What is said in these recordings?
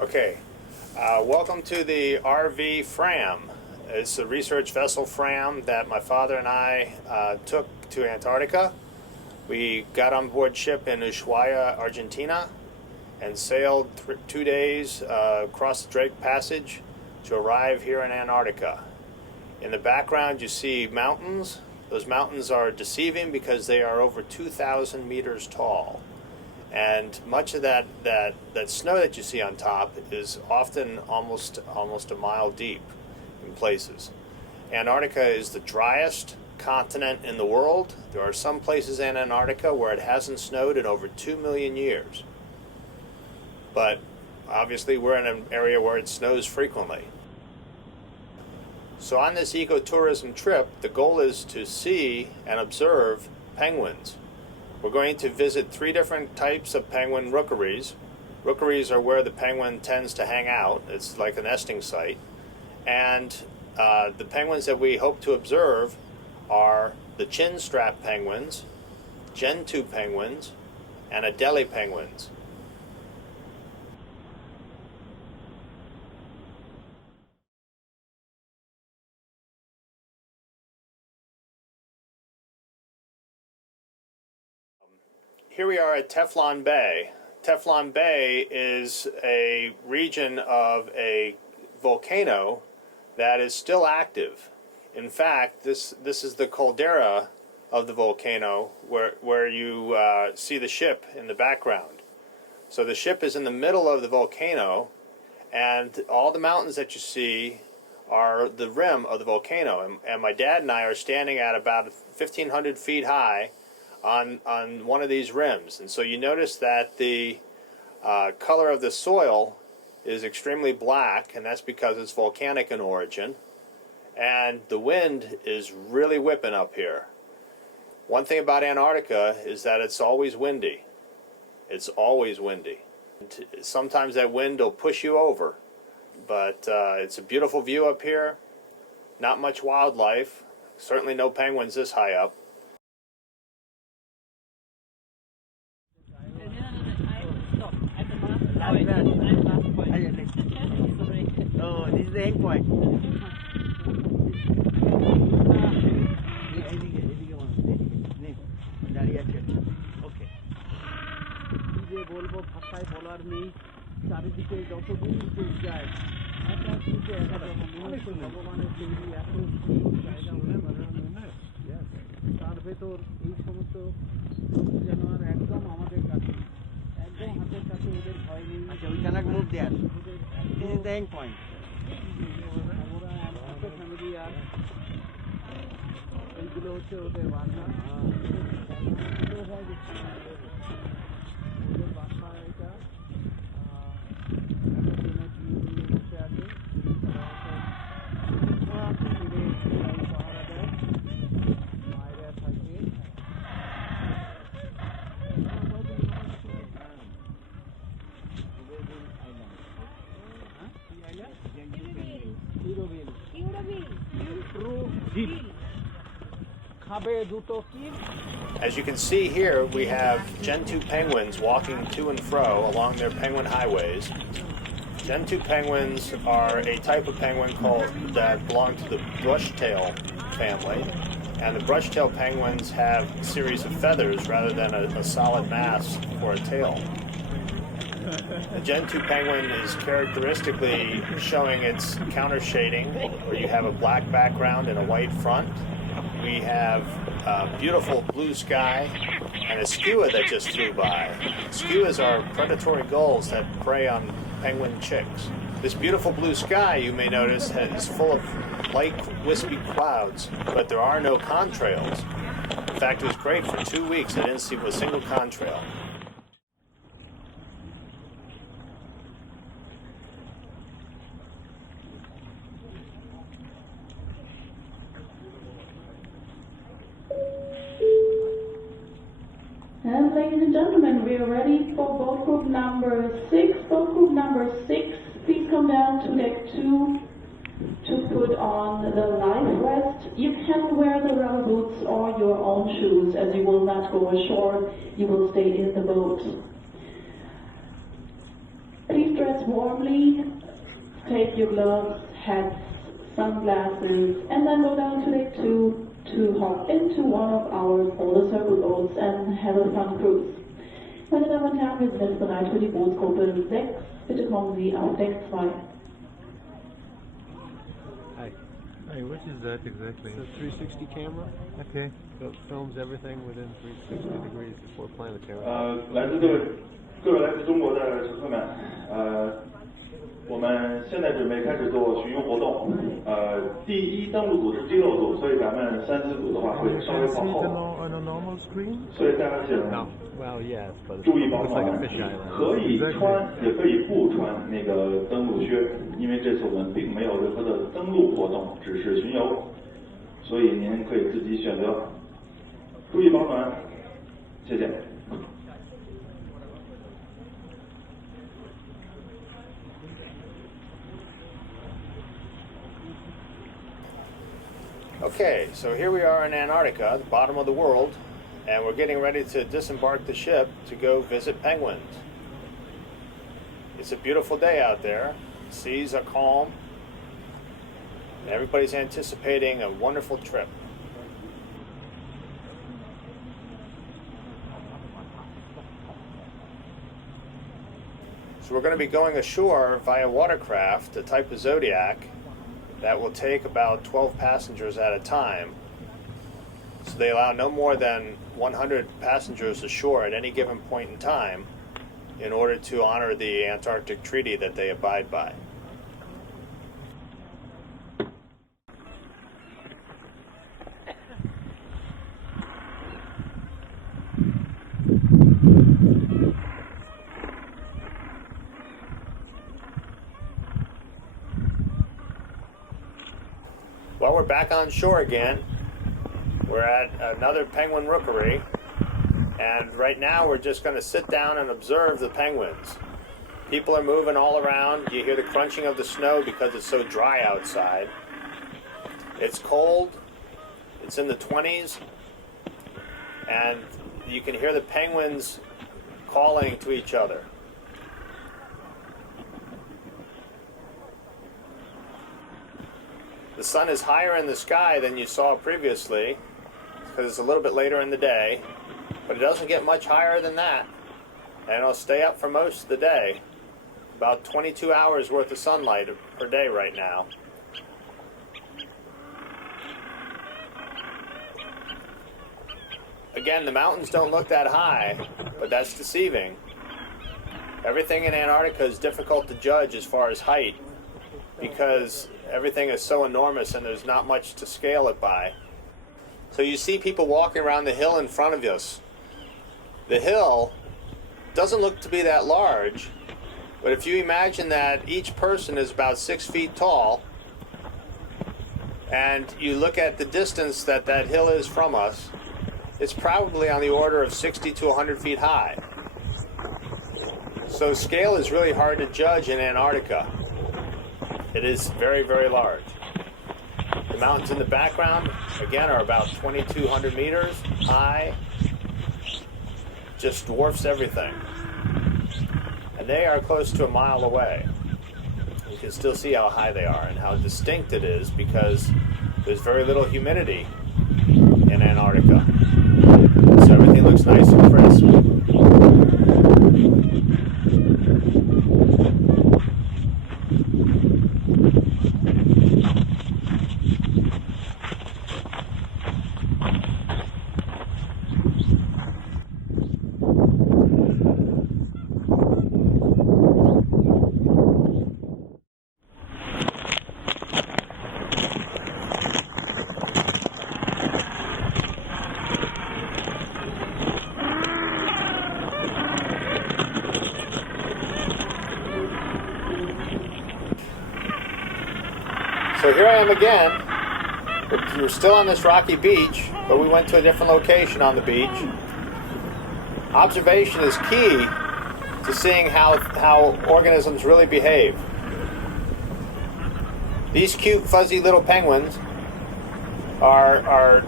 Okay, welcome to the RV Fram. It's a research vessel Fram that my father and I took to Antarctica. We got on board ship in Ushuaia, Argentina, and sailed 2 days across the Drake Passage to arrive here in Antarctica. In the background you see mountains. Those mountains are deceiving because they are over 2,000 meters tall. And much of that snow that you see on top is often almost a mile deep in places. Antarctica is the driest continent in the world. There are some places in Antarctica where it hasn't snowed in over 2 million years. But obviously we're in an area where it snows frequently. So on this ecotourism trip, the goal is to see and observe penguins. We're going to visit 3 different types of penguin rookeries. Rookeries are where the penguin tends to hang out. It's like a nesting site. And the penguins that we hope to observe are the chin-strap penguins, gentoo penguins, and Adelie penguins. Here we are at Teflon Bay. Teflon Bay is a region of a volcano that is still active. In fact, this is the caldera of the volcano where you see the ship in the background. So the ship is in the middle of the volcano, and all the mountains that you see are the rim of the volcano. And my dad and I are standing at about 1,500 feet high on one of these rims. And so you notice that the color of the soil is extremely black, and that's because it's volcanic in origin. And the wind is really whipping up here. One thing about Antarctica is that it's always windy. It's always windy. Sometimes that wind will push you over, but it's a beautiful view up here. Not much wildlife, certainly no penguins this high up. Oh, this is the end point. Okay. যে বলবো ভাষায় বলার নেই, চারিদিকে যতদূর চোখ যায় ভগবানের তৈরি এত জায়গা তার ভেতর এই সমস্ত জানোয়ার একদম আমাদের কাছে, একদম হাতের কাছে, ওদের ভয় নেই। আচ্ছা, ওই জানাক move there this is the end point. ওরা এত ফ্যামিলি, আর এইগুলো হচ্ছে ওদের বাসা। ওদের বাসা এটা বসে আছে, পাহারা দেয়, মায়েরা থাকে। As you can see here, we have gentoo penguins walking to and fro along their penguin highways. Gentoo penguins are a type of penguin that belong to the brushtail family, and the brushtail penguins have a series of feathers rather than a solid mass or a tail. The gentoo penguin is characteristically showing its counter shading, where you have a black background and a white front. We have a beautiful blue sky and a skua that just flew by. Skuas are predatory gulls that prey on penguin chicks. This beautiful blue sky, you may notice, is full of light wispy clouds, but there are no contrails. In fact, it was great for 2 weeks. I didn't see a single contrail. And ladies and gentlemen, we are ready for boat group number 6. Boat group number 6, please come down to deck 2 to put on the life vest. You can wear the rubber boots or your own shoes, as you will not go ashore, you will stay in the boat. Please dress dress warmly, take your gloves, hats, sunglasses, and then go down to deck 2 to hop into one of our polar circle boats and have a fun cruise. Meine Damen und Herren, wir sind jetzt bereit für die Bootsgruppe 6. Bitte kommen Sie auf Deck 2. Hi. Hey, what is that exactly? It's a 360 camera. Okay. So it films everything within 360 degrees before planetary. 各位来自中国的乘客们，我们现在准备开始做巡游活动。第一登陆组是肌肉组，所以咱们三四组的话会稍微 Can 靠 see it 后， on a normal screen? 所以大家请 No. Well, yes, but 注意保 looks like a 暖 fish island. 可以穿也可以不穿那个登陆靴，因为这次我们并没有任何的登陆活动，只是巡游，所以您可以自己选择。注意保暖，谢谢。Okay, so here we are in Antarctica, the bottom of the world, and we're getting ready to disembark the ship to go visit penguins. It's a beautiful day out there. Seas are calm, and everybody's anticipating a wonderful trip. So we're going to be going ashore via watercraft, the type of Zodiac, that will take about 12 passengers at a time. So they allow no more than 100 passengers ashore at any given point in time in order to honor the Antarctic Treaty that they abide by. Well, we're back on shore again. We're at another penguin rookery, and right now we're just going to sit down and observe the penguins. People are moving all around. You hear the crunching of the snow because it's so dry outside. It's cold. It's in the 20s, and you can hear the penguins calling to each other. The sun is higher in the sky than you saw previously because it's a little bit later in the day, but it doesn't get much higher than that, and it'll stay up for most of the day. About 22 hours worth of sunlight per day right now. Again, the mountains don't look that high, but that's deceiving. Everything in Antarctica is difficult to judge as far as height because everything is so enormous and there's not much to scale it by. So you see people walking around the hill in front of us. The hill doesn't look to be that large, but if you imagine that each person is about 6 feet tall, and you look at the distance that that hill is from us, it's probably on the order of 60 to 100 feet high. So scale is really hard to judge in Antarctica. It is very, very large. The mountains in the background, again, are about 2,200 meters high. Just dwarfs everything. And they are close to a mile away. You can still see how high they are and how distinct it is because there's very little humidity in Antarctica. So everything looks nice and crisp. So here I am again. We're still on this rocky beach, but we went to a different location on the beach. Observation is key to seeing how organisms really behave. These cute, fuzzy little penguins are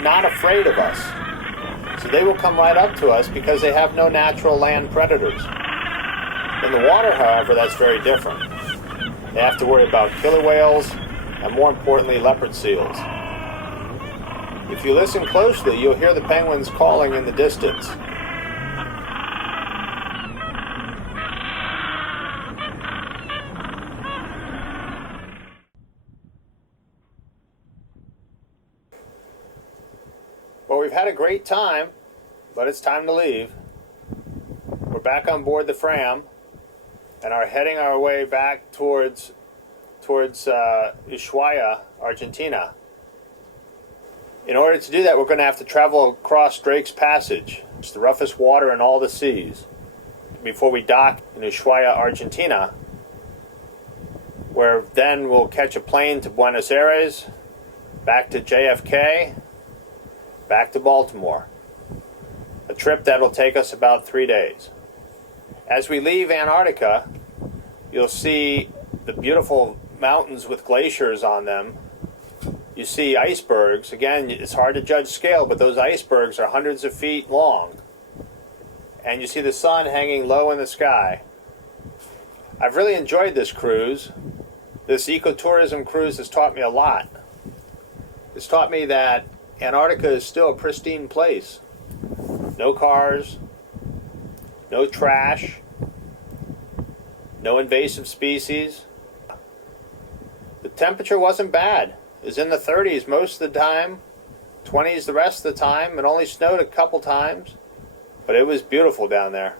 not afraid of us. So they will come right up to us because they have no natural land predators. In the water, however, that's very different. They have to worry about killer whales and, more importantly, leopard seals. If you listen closely, you'll hear the penguins calling in the distance. Well, we've had a great time, but it's time to leave. We're back on board the Fram and are heading our way back towards Ushuaia, Argentina. In order to do that, we're going to have to travel across Drake's Passage. It's the roughest water in all the seas. Before we dock in Ushuaia, Argentina, where then we'll catch a plane to Buenos Aires, back to JFK, back to Baltimore. A trip that'll take us about 3 days. As we leave Antarctica, you'll see the beautiful mountains with glaciers on them. You see icebergs. Again, it's hard to judge scale, but those icebergs are hundreds of feet long. And you see the sun hanging low in the sky. I've really enjoyed this cruise. This ecotourism cruise has taught me a lot. It's taught me that Antarctica is still a pristine place. No cars, no trash, no invasive species. The temperature wasn't bad. It was in the 30s most of the time, 20s the rest of the time. It only snowed a couple times, but it was beautiful down there.